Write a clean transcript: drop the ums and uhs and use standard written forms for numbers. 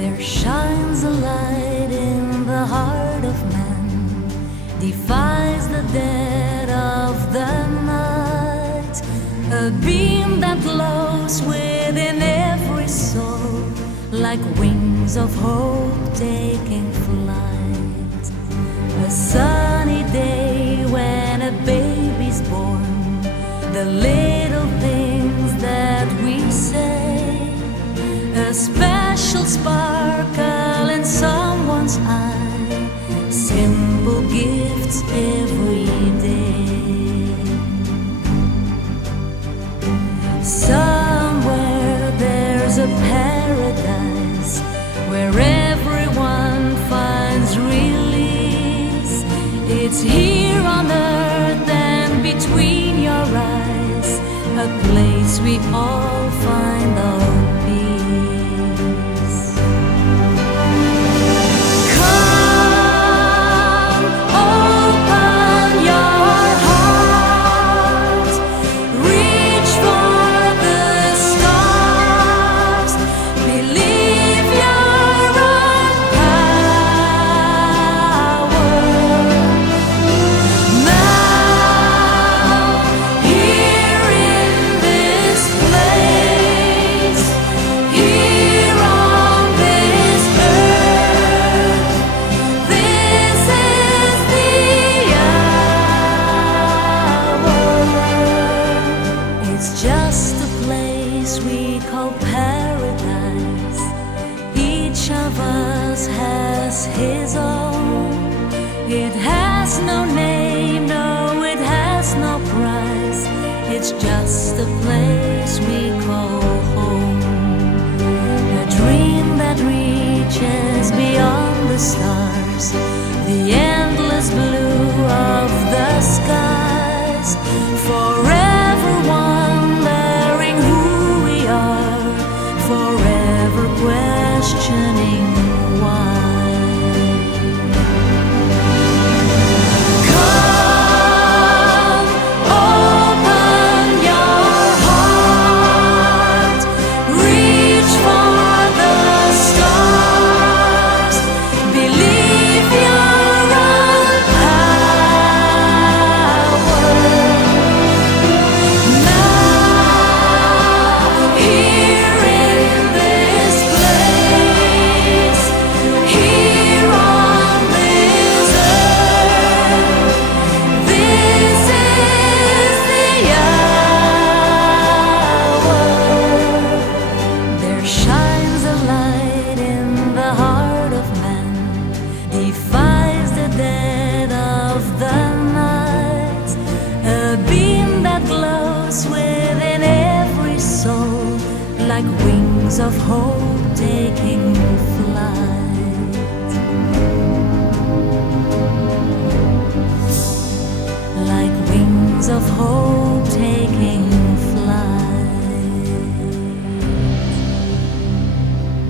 There shines a light in the heart of man, defies the dead of the night, a beam that glows within every soul, like wings of hope taking flight. A sunny day when a baby's born, the little things that we say, a special sparkle in someone's eye, simple gifts every day. Somewhere there's a paradise where everyone finds release. It's here on earth and between your eyes, a place we all find our peace. Come, open your heart, reach for the stars, believe your own power. Now, here in this place, here on this earth, this is the hour. It's just a place we call paradise. Each of us has his own. It has no name, no, it has no price. It's just a place we call home. A dream that reaches beyond the stars, the endless blue of the skies. Forever wondering who we are, forever questioning why. Come, open your heart, reach for the stars, believe your own power. Now, here in this place, here on this earth, this is the hour. There shines a light in the heart of man, defies the dead of the night, a beam that glows within every soul, like wings of hope taking flight.